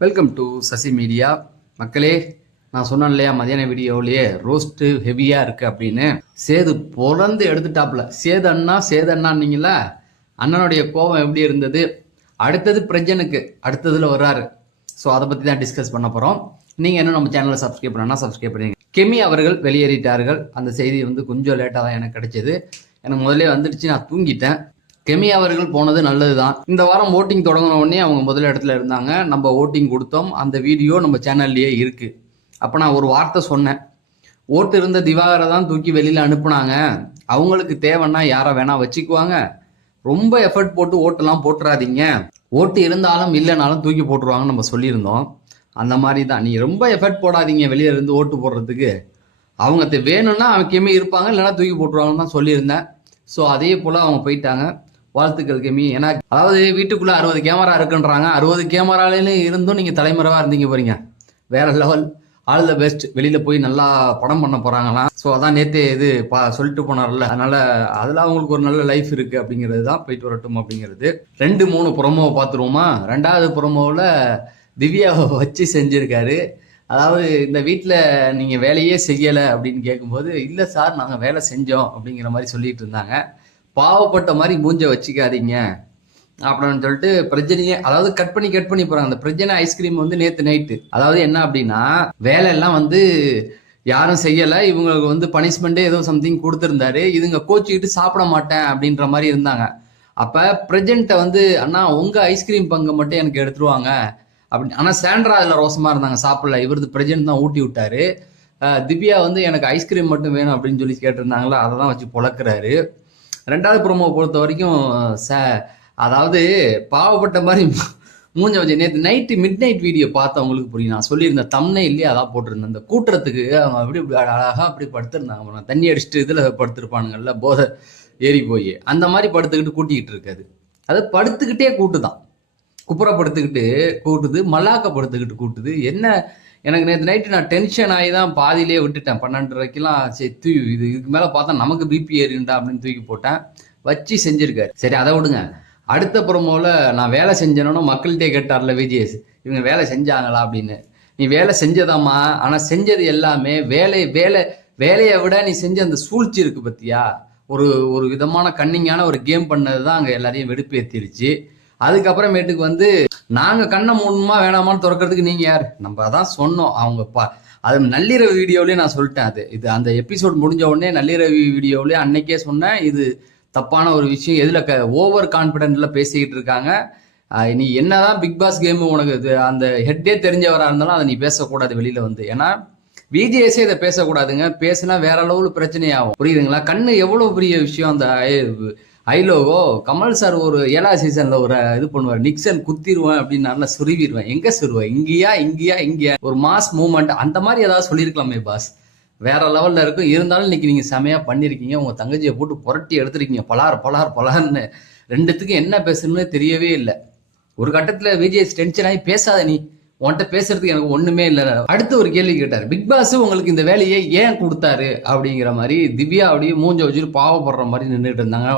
Welcome to Sasi media மக்களே நான் சொன்னேன் இல்லையா மதியான வீடியோவிலேயே ரோஸ்ட்டு ஹெவியாக இருக்குது அப்படின்னு. சேது பிறந்து எடுத்துட்டாப்புல. சேது அண்ணா சேது அண்ணான்னீங்களா அண்ணனுடைய கோபம் எப்படி இருந்தது? அடுத்தது பிரஜனுக்கு அடுத்ததில் வர்றாரு. ஸோ அதை பற்றி தான் டிஸ்கஸ் பண்ண போகிறோம் நீங்கள் இன்னும் நம்ம சேனலை சப்ஸ்கிரைப் பண்ணனா சப்ஸ்கிரைப் பண்ணுங்க கெமி அவர்கள் வெளியேறிட்டார்கள். அந்த செய்தி வந்து கொஞ்சம் லேட்டாக தான் எனக்கு கிடைச்சது. எனக்கு முதல்ல வந்துடுச்சு நான் தூங்கிட்டேன். கெமி அவர்கள் போனது நல்லது தான் இந்த வாரம் ஓட்டிங் தொடங்கின உடனே அவங்க முதல் இடத்துல இருந்தாங்க. நம்ம ஓட்டிங் கொடுத்தோம். அந்த வீடியோ நம்ம சேனல்லையே இருக்கு. அப்போ நான் ஒரு வார்த்தை சொன்னேன். ஓட்டு இருந்த திவாகரை தான் தூக்கி வெளியில் அனுப்புனாங்க. அவங்களுக்கு தேவைன்னா யாரை வேணா வச்சுக்குவாங்க. ரொம்ப எஃபர்ட் போட்டு ஓட்டெல்லாம் போட்டுறாதீங்க. ஓட்டு இருந்தாலும் இல்லைனாலும் தூக்கி போட்டுருவாங்கன்னு நம்ம சொல்லியிருந்தோம். அந்த மாதிரி தான் நீ ரொம்ப எஃபர்ட் போடாதீங்க வெளியே இருந்து ஓட்டு போடுறதுக்கு. அவங்க வேணும்னா அவங்க கெமி இருப்பாங்க இல்லைன்னா தூக்கி போட்டுருவாங்கன்னு தான் சொல்லியிருந்தேன். ஸோ அதே போல் அவங்க போயிட்டாங்க. வாழ்த்துக்கள் கெமி. ஏன்னா அதாவது வீட்டுக்குள்ளே அறுபது கேமரா இருக்குன்றாங்க. அறுபது கேமராலையும் இருந்தும் நீங்கள் தலைமுறைவாக இருந்தீங்க போறீங்க வேற லெவல் ஆல் த பெஸ்ட் வெளியில் போய் நல்லா படம் பண்ண போகிறாங்களாம் ஸோ அதான் நேத்தே இது பா சொல்லிட்டு போனார்ல. அதனால அதில் அவங்களுக்கு ஒரு நல்ல லைஃப் இருக்குது அப்படிங்கிறது தான் போயிட்டு வரட்டும் அப்படிங்கிறது. ரெண்டு மூணு புறமோவை பார்த்துருவோமா ரெண்டாவது புறமோவில் திவ்யாவை வச்சு செஞ்சுருக்காரு. அதாவது இந்த வீட்டில் நீங்கள் வேலையே செய்யலை அப்படின்னு கேட்கும்போது இல்லை சார் நாங்கள் வேலை செஞ்சோம் அப்படிங்கிற மாதிரி சொல்லிட்டு இருந்தாங்க. பாவப்பட்ட மாதிரி மூஞ்ச வச்சுக்காதீங்க. அப்படின்னு சொல்லிட்டு பிரச்சனையே அதாவது கட் பண்ணி கட் பண்ணி போறாங்க. அந்த பிரச்சனை ஐஸ்கிரீம் வந்து நேத்து நைட்டு அதாவது என்ன அப்படின்னா வேலை எல்லாம் வந்து யாரும் செய்யலை. இவங்களுக்கு வந்து பனிஷ்மெண்ட்டே ஏதோ சம்திங் கொடுத்துருந்தாரு. இதுங்க கோச்சிக்கிட்டு சாப்பிட மாட்டேன் அப்படின்ற மாதிரி இருந்தாங்க. அப்போ பிரஜென்ட்டை வந்து அண்ணா உங்க ஐஸ்கிரீம் பங்கை மட்டும் எனக்கு எடுத்துருவாங்க. அப்படி ஆனால் சாண்ட்ரா அதில் ரோசமாக இருந்தாங்க சாப்பிடல. இவரது பிரஜென்ட் தான் ஊட்டி விட்டாரு. திவ்யா வந்து எனக்கு ஐஸ்கிரீம் மட்டும் வேணும் அப்படின்னு சொல்லி கேட்டிருந்தாங்களா? அதை தான் வச்சு பொழக்கிறாரு. ரெண்டாவது ப்ரோமோ பொறுத்த வரைக்கும் ச அதாவது பாவப்பட்ட மாதிரி மூஞ்ச வச்சு நேற்று நைட்டு மிட் நைட் வீடியோ பார்த்தவங்களுக்கு புரியும். நான் சொல்லியிருந்தேன் தம்னே இல்லையே அதான் போட்டிருந்தேன். அந்த கூட்டுறதுக்கு அவங்க அப்படி இப்படி அப்படி படுத்திருந்தாங்க அப்புறம் தண்ணி அடிச்சுட்டு இதில் படுத்திருப்பானுங்கள்ல போதை ஏறி போய். அந்த மாதிரி படுத்துக்கிட்டு கூட்டிக்கிட்டு இருக்காது. அது படுத்துக்கிட்டே கூட்டு தான் குப்புற படுத்துக்கிட்டு கூட்டுது மல்லாக்க படுத்துக்கிட்டு கூட்டுது. என்ன எனக்கு நேற்று நைட்டு நான் டென்ஷன் ஆகி தான் பாதியிலே விட்டுட்டேன். பன்னெண்டரைக்கெல்லாம் சரி தூ இது இதுக்கு மேலே பார்த்தா நமக்கு பிபி ஏறிண்டா அப்படின்னு தூக்கி போட்டேன். வச்சு செஞ்சுருக்காரு. சரி அதை விடுங்க. அடுத்த புறமோல நான் வேலை செஞ்சேனோன்னு மக்கள்கிட்டே கேட்டார்ல விஜிஎஸ் இவங்க வேலை செஞ்சாங்களா அப்படின்னு. நீ வேலை செஞ்சதாம்மா ஆனால் செஞ்சது எல்லாமே வேலை வேலை வேலையை விட நீ செஞ்ச அந்த சூழ்ச்சி இருக்கு பத்தியா? ஒரு ஒரு விதமான கன்னிங்கான ஒரு கேம் பண்ணது தான் அங்கே எல்லாரையும் வெடுப்பேத்திருச்சு. அதுக்கப்புறமேட்டுக்கு வந்து நாங்க கண்ணை மூணுமா வேணாமான்னு திறக்கிறதுக்கு நீங்க யார்? நம்ம அதான் சொன்னோம். அவங்க பா அது நள்ளிரவு வீடியோவிலே நான் சொல்லிட்டேன் அது. இது அந்த எபிசோட் முடிஞ்ச உடனே நள்ளிரவு வீடியோவிலே அன்னைக்கே சொன்னேன். இது தப்பான ஒரு விஷயம். எதுல ஓவர் கான்பிடென்ட்ல பேசிக்கிட்டு இருக்காங்க. நீ என்னதான் பிக் பாஸ் கேம் உனக்கு இது அந்த ஹெட்டே தெரிஞ்சவராக இருந்தாலும் அதை நீ பேசக்கூடாது வெளியில வந்து. ஏன்னா விஜிஎஸ்ஏ இதை பேசக்கூடாதுங்க. பேசினா வேற அளவுல பிரச்சனையாகும். புரியுதுங்களா? கண்ணு எவ்வளவு பெரிய விஷயம் அந்த ஐலோகோ கமல் சார் ஒரு ஏழா சீசன்ல ஒரு இது பண்ணுவார். நிக்சன் குத்திடுவேன் அப்படின்னு சுருவிடுவேன் எங்க சுருவேன்? இங்கேயா இங்கேயா இங்கேயா? ஒரு மாஸ் மூமெண்ட் அந்த மாதிரி ஏதாவது சொல்லியிருக்கலாமே பாஸ் வேற லெவல்ல இருக்கும். இருந்தாலும் இன்னைக்கு நீங்க செமையா பண்ணிருக்கீங்க. உங்க தங்கச்சியை போட்டு புரட்டி எடுத்திருக்கீங்க. பலார் பலார் பலார்னு. ரெண்டுத்துக்கும் என்ன பேசணும்னு தெரியவே இல்லை. ஒரு கட்டத்துல விஜய் டென்ஷன் ஆகி பேசாத நீ. உன்கிட்ட பேசுறதுக்கு எனக்கு ஒண்ணுமே இல்லை. அடுத்து ஒரு கேள்வி கேட்டார். பிக் பாஸ் உங்களுக்கு இந்த வேலையை ஏன் கொடுத்தாரு? அப்படிங்கிற மாதிரி திவ்யா அப்படியே மூஞ்ச வச்சுட்டு பாவப்படுற மாதிரி நின்றுட்டு இருந்தாங்க.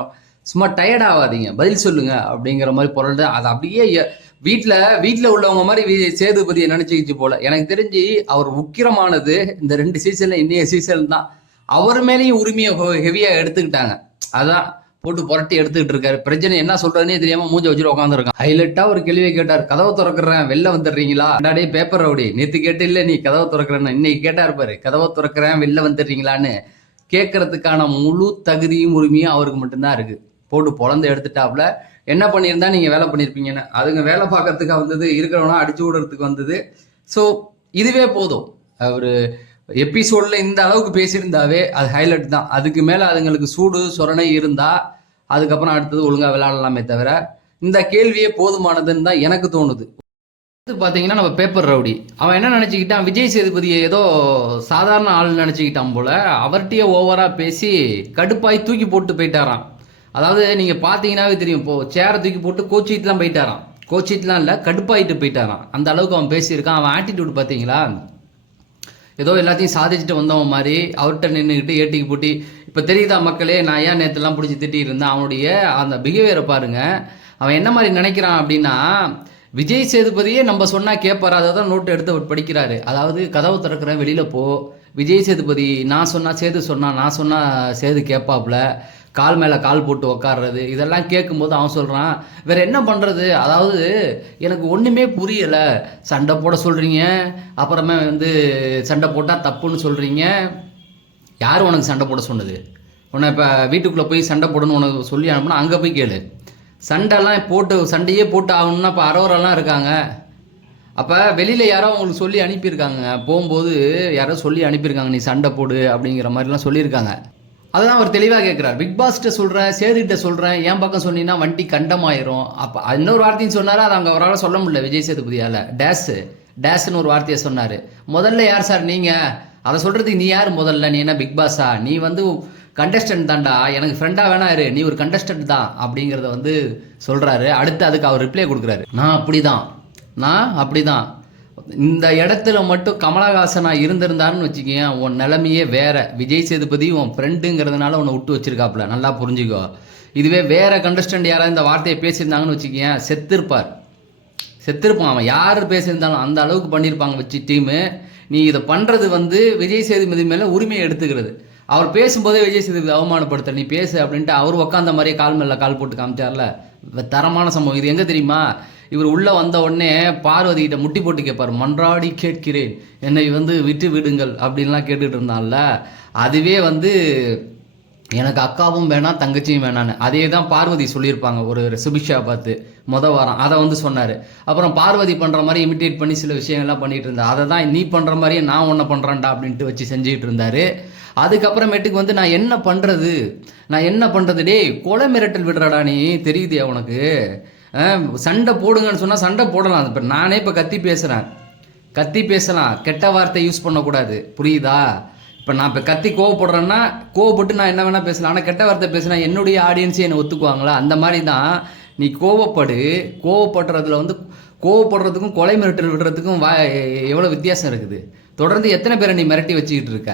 சும்மா டயர்ட் ஆகாதீங்க. பதில் சொல்லுங்க அப்படிங்கிற மாதிரி பொருள் அது அப்படியே வீட்டில் வீட்டில் உள்ளவங்க மாதிரி வி- சேதுபதியை நினைச்சுக்கிச்சு போல. எனக்கு தெரிஞ்சு அவர் உக்கிரமானது இந்த ரெண்டு சீசன்ல இன்னைய சீசன் தான். அவர் மேலேயும் உரிமையை ஹெவியாக எடுத்துக்கிட்டாங்க. அதான் போட்டு புரட்டி எடுத்துக்கிட்டு இருக்காரு. பிரச்சனை என்ன சொல்றதுனே தெரியாம மூஞ்ச வச்சுட்டு உட்காந்துருக்கான் ஹைலைட்டா ஒரு கேள்வியை கேட்டார். கதவை திறக்கிறேன் வெளில வந்துடுறீங்களா? டாடே பேப்பர் ரவுடி. நேத்து கேட்டு இல்ல நீ கதவை திறக்கிறேன்னு. இன்னைக்கு கேட்டா இருப்பாரு கதவை திறக்கிறேன் வெளில வந்துடுறீங்களான்னு. கேட்கறதுக்கான முழு தகுதியும் உரிமையும் அவருக்கு மட்டும்தான் இருக்கு. போட்டு பொழந்து எடுத்துட்டாப்ல. என்ன பண்ணியிருந்தா நீங்க வேலை பண்ணியிருப்பீங்கன்னு. அதுங்க வேலை பார்க்கறதுக்கு வந்தது இருக்கிறவனா அடிச்சு விடுறதுக்கு வந்தது. ஸோ இதுவே போதும். அவர் எபிசோட்ல இந்த அளவுக்கு பேசியிருந்தாவே அது ஹைலைட் தான். அதுக்கு மேல அதுங்களுக்கு சூடு சொரணை இருந்தா அதுக்கப்புறம் அடுத்தது ஒழுங்கா விளையாடலாமே தவிர இந்த கேள்வியே போதுமானதுன்னு தான் எனக்கு தோணுது. அடுத்து பாத்தீங்கன்னா நம்ம பேப்பர் ரவுடி. அவன் என்ன நினைச்சுக்கிட்டான்? விஜய் சேதுபதியை ஏதோ சாதாரண ஆள் நினைச்சுக்கிட்டான் போல. அவர்கிட்டயே ஓவரா பேசி கடுப்பாய் தூக்கி போட்டு போயிட்டாரான் அதாவது நீங்க பாத்தீங்கன்னாவே தெரியும். இப்போ சேரை தூக்கி போட்டு கோச்சிட்டுலாம் போயிட்டாராம். கோச்சிட்டுலாம் இல்லை கடுப்பாயிட்டு போயிட்டாரான் அந்த அளவுக்கு அவன் பேசியிருக்கான். அவன் ஆட்டிடியூட் பார்த்தீங்களா ஏதோ எல்லாத்தையும் சாதிச்சுட்டு வந்தவன் மாதிரி அவர்கிட்ட நின்றுக்கிட்டு ஏட்டிக்கு பூட்டி இப்போ தெரியுதா மக்களே நான் ஏன் நேற்றுலாம் பிடிச்சி திட்டிகிட்டு இருந்தேன்? அவனுடைய அந்த பிஹேவியரை பாருங்க. அவன் என்ன மாதிரி நினைக்கிறான் அப்படின்னா விஜய் சேதுபதியே நம்ம சொன்னால் கேட்பாரு அதை தான் நோட்டு எடுத்து அவர் படிக்கிறாரு. அதாவது கதவு திறக்கிறேன் வெளியில் போ. விஜய் சேதுபதி நான் சொன்னால் சேது சொன்னால் நான் சொன்னால் சேது கேட்பாப்புல கால் மேலே கால் போட்டு உக்காடுறது இதெல்லாம் கேட்கும்போது அவன் சொல்கிறான் வேறு என்ன பண்ணுறது அதாவது எனக்கு ஒன்றுமே புரியலை. சண்டை போட சொல்கிறீங்க அப்புறமே வந்து சண்டை போட்டால் தப்புன்னு சொல்கிறீங்க யார் உனக்கு சண்டை போட சொன்னது? உன்னை இப்போ வீட்டுக்குள்ளே போய் சண்டை போடணும்னு உனக்கு சொல்லி அனுப்புனா அங்கே போய் கேளு. சண்டைலாம் போட்டு சண்டையே போட்டு ஆகணும்னா இப்போ அறவரெல்லாம் இருக்காங்க. அப்போ வெளியில் யாரோ உங்களுக்கு சொல்லி அனுப்பியிருக்காங்க. போகும்போது யாரோ சொல்லி அனுப்பியிருக்காங்க நீ சண்டை போடு அப்படிங்கிற மாதிரிலாம் சொல்லியிருக்காங்க. அதான் அவர் தெளிவாக கேட்குறார் பிக் பாஸ்கிட்ட சொல்கிறேன் சேதுகிட்ட சொல்கிறேன் என் பக்கம் சொன்னீங்கன்னா வண்டி கண்டமாயிரும். அப்போ இன்னொரு வார்த்தையும் சொன்னார் அதை அங்கே அவரால் சொல்ல முடியல விஜய் சேதுபதியால். டேஸு டேஸ்னு ஒரு வார்த்தையை சொன்னார். முதல்ல யார் சார் நீங்கள் அதை சொல்கிறதுக்கு நீ யார் முதல்ல? நீ என்ன பிக் பாஸா? நீ வந்து கண்டஸ்டன்ட் தான்டா. எனக்கு ஃப்ரெண்டாக வேணா இரு. நீ ஒரு கண்டஸ்டன்ட் தான். அப்படிங்கிறத வந்து சொல்கிறாரு அடுத்து அதுக்கு அவர் ரிப்ளை கொடுக்குறாரு. நான் அப்படி தான் நான் அப்படி தான் இந்த இடத்துல மட்டும் கமலஹாசனா இருந்திருந்தாருன்னு வச்சுக்கேன் உன் நிலைமையே வேற. விஜய் சேதுபதி உன் ஃப்ரெண்டுங்கிறதுனால உன்னை விட்டு வச்சிருக்காப்புல. நல்லா புரிஞ்சுக்கோ. இதுவே வேற கண்டஸ்டன்ட் யாராவது இந்த வார்த்தையை பேசியிருந்தாங்கன்னு வச்சுக்கேன் செத்திருப்பார். செத்திருப்பான் அவன். யார் பேசியிருந்தாலும் அந்த அளவுக்கு பண்ணியிருப்பாங்க வச்சு டீமு நீ இதை பண்ணுறது வந்து விஜய் சேதுபதி மேலே உரிமையை எடுத்துக்கிறது. அவர் பேசும்போதே விஜய் சேதுபதி அவமானப்படுத்த நீ பேசு அப்படின்ட்டு அவர் உட்காந்த மாதிரியே கால் மேலே கால் போட்டு காமிச்சார்ல. தரமான சம்பவம். இது எங்கே தெரியுமா? இவர் உள்ளே வந்த உடனே பார்வதி கிட்ட முட்டி போட்டு கேட்பார் மன்றாடி கேட்கிறேன். என்னை வந்து விட்டு விடுங்கள் அப்படின்லாம் கேட்டுட்டு இருந்தான்ல. அதுவே வந்து எனக்கு அக்காவும் வேணாம் தங்கச்சியும் வேணான்னு அதே தான் பார்வதி சொல்லியிருப்பாங்க ஒரு சுபிக்ஷா பார்த்து மொத வாரம். அதை வந்து சொன்னார். அப்புறம் பார்வதி பண்ணுற மாதிரி இமிட்டேட் பண்ணி சில விஷயங்கள்லாம் பண்ணிகிட்டு இருந்தா. அதை தான் நீ பண்ணுற மாதிரியே நான் ஒன்றை பண்ணுறேன்டா அப்படின்ட்டு வச்சு செஞ்சுக்கிட்டு இருந்தாரு. அதுக்கப்புறமேட்டுக்கு வந்து நான் என்ன பண்ணுறது நான் என்ன பண்ணுறது டேய் கொலை மிரட்டல் விடுறடா நீ? தெரியுதே உனக்கு? சண்டை போடுங்கன்னு சொன்னால் சண்டை போடலாம். இப்போ நானே இப்போ கத்தி பேசுகிறேன் கத்தி பேசலாம். கெட்ட வார்த்தை யூஸ் பண்ணக்கூடாது. புரியுதா? இப்போ நான் இப்போ கத்தி கோவப்படுறேன்னா கோவப்பட்டு நான் என்ன வேணால் பேசலாம். ஆனால் கெட்ட வார்த்தை பேசினா என்னுடைய ஆடியன்ஸே என்னை ஒத்துக்குவாங்களா? அந்த மாதிரி தான் நீ கோவப்படு. கோவப்படுறதுல வந்து கோவப்படுறதுக்கும் கொலை மிரட்டல் விடுறதுக்கும் வா எவ்வளோ வித்தியாசம் இருக்குது? தொடர்ந்து எத்தனை பேரை நீ மிரட்டி வச்சுக்கிட்டு இருக்க?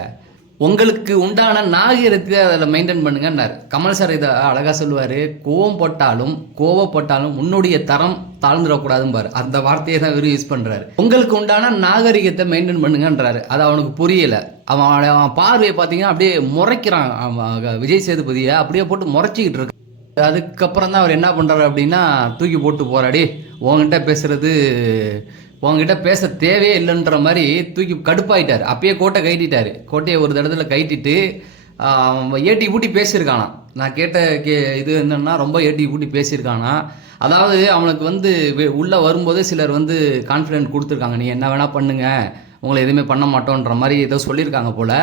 உங்களுக்கு உண்டான நாகரீகத்தை அதில் மெயின்டைன் பண்ணுங்கன்னார். கமல் சார் இதை அழகாக சொல்லுவார் கோவம் போட்டாலும் கோவப்பட்டாலும் உன்னுடைய தரம் தாழ்ந்துடக்கூடாதும்பார். அந்த வார்த்தையை தான் இவர் யூஸ் பண்ணுறாரு உங்களுக்கு உண்டான நாகரிகத்தை மெயின்டைன் பண்ணுங்கன்றாரு. அது அவனுக்கு புரியலை. அவன் அவன் பார்வையை பார்த்தீங்கன்னா அப்படியே முறைக்கிறான். அவன் விஜய் சேதுபதியை அப்படியே போட்டு முறைச்சிக்கிட்டு இருக்கு அதுக்கப்புறம் தான் அவர் என்ன பண்ணுறாரு அப்படின்னா தூக்கி போட்டு போராடி உங்ககிட்ட பேசுகிறது உங்ககிட்ட பேச தேவையே இல்லைன்ற மாதிரி தூக்கி கடுப்பாயிட்டார். அப்பயே கோட்டை கைட்டிட்டார் கோட்டையை ஒரு தடத்துல கைட்டிட்டு ஏட்டி பூட்டி பேசியிருக்கானா நான் கேட்ட கே இது என்னன்னா ரொம்ப ஏட்டி பூட்டி பேசியிருக்கானா அதாவது அவனுக்கு வந்து உள்ளே வரும்போது வரும்போதே சிலர் வந்து கான்ஃபிடென்ட் கொடுத்துருக்காங்க. நீ என்ன வேணால் பண்ணுங்க. உங்களை எதுவுமே பண்ண மாட்டோன்ற மாதிரி ஏதோ சொல்லியிருக்காங்க போல்.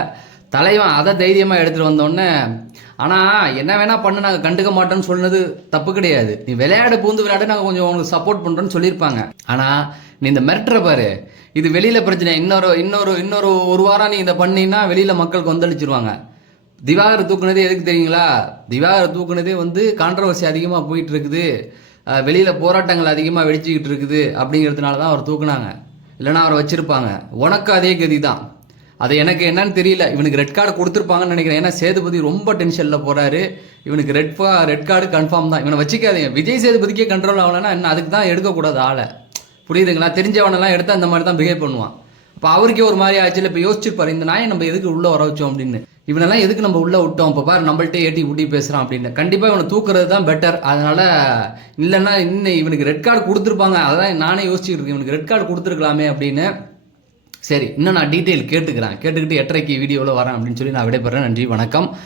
தலைவன் அதை தைரியமாக எடுத்துகிட்டு வந்தோடனே ஆனால் என்ன வேணால் பண்ண நாங்கள் கண்டுக்க மாட்டோம்னு சொன்னது தப்பு கிடையாது. நீ விளையாட பூந்து விளையாட நாங்கள் கொஞ்சம் உனக்கு சப்போர்ட் பண்ணுறோன்னு சொல்லியிருப்பாங்க. ஆனால் நீ இந்த மிரட்டுற பாரு. இது வெளியில் பிரச்சனை. இன்னொரு இன்னொரு இன்னொரு ஒரு வாரம் நீ இதை பண்ணினா வெளியில் மக்கள் கொந்தளிச்சிருவாங்க. திவாகர் தூக்குனதே எதுக்கு தெரியுங்களா? திவாகர் தூக்குனதே வந்து கான்ட்ரவர்சி அதிகமாக போயிட்டு இருக்குது வெளியில் போராட்டங்கள் அதிகமாக வெடிச்சிக்கிட்டு இருக்குது அப்படிங்கிறதுனால தான் அவர் தூக்குனாங்க. இல்லைன்னா அவரை வச்சுருப்பாங்க. உனக்கு அதே கதி தான் அது எனக்கு என்னன்னு தெரியல. இவனுக்கு ரெட் கார்டு கொடுத்துருப்பாங்கன்னு நினைக்கிறேன். ஏன்னா சேதுபதி ரொம்ப டென்ஷனில் போகிறாரு இவனுக்கு ரெட் ரெட் கார்டு கன்ஃபார்ம் தான். இவனை வச்சுக்காதீங்க. விஜய் சேதுபதிக்கே கண்ட்ரோல் ஆகலைன்னா என்ன அதுக்கு தான் எடுக்கக்கூடாது ஆளை. புரியுதுங்களா? தெரிஞ்சவனெல்லாம் எடுத்து அந்த மாதிரி தான் பிஹேவ் பண்ணுவான். இப்போ அவருக்கே ஒரு மாதிரி ஆச்சு இப்போ யோசிச்சிருப்பாரு இந்த நாயை நம்ம எதுக்கு உள்ளே வர வச்சோம் அப்படின்னு. இவனெல்லாம் எதுக்கு நம்ம உள்ளே விட்டோம்? இப்போ பாரு நம்மள்ட்டே ஏட்டி ஊட்டி பேசுகிறான் அப்படின்னு. கண்டிப்பாக இவனை தூக்குறது தான் பெட்டர் அதனால் இல்லைன்னா இன்னும் இவனுக்கு ரெட் கார்டு கொடுத்துருப்பாங்க. அதான் நானே யோசிச்சுட்டு இருக்கேன். இவனுக்கு ரெட் கார்டு கொடுத்துருக்கலாமே அப்படின்னு. சரி இன்னும் நான் டீட்டெயில் கேட்டுக்கிறேன். கேட்டுக்கிட்டு எட்டரைக்கு வீடியோவில் வரேன் அப்படின்னு சொல்லி நான் விடைபெறேன். நன்றி வணக்கம்.